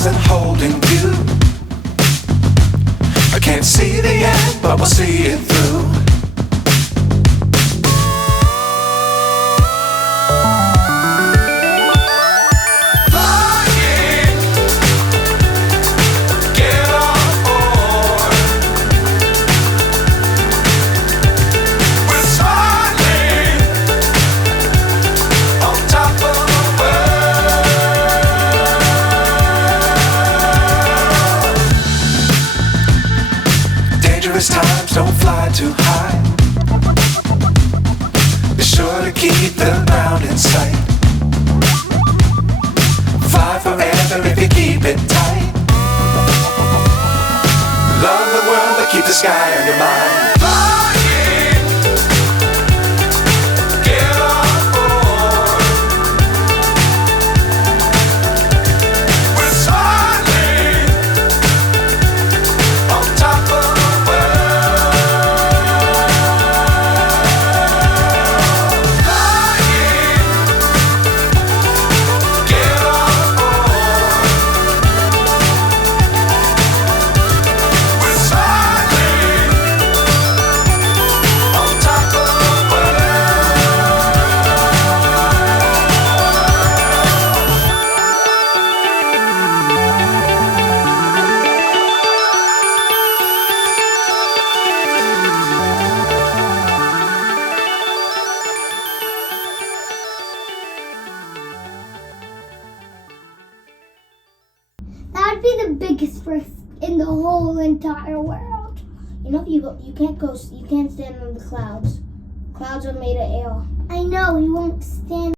stars and holding you. I can't see the end, but we'll see it through. Times don't fly too high. Be sure to keep the ground in sight. Fly forever if you keep it tight. Love the world but keep the sky on your mind. That'd be the biggest risk in the whole entire world. You know, you can't stand on the clouds. Clouds are made of air. I know, you won't stand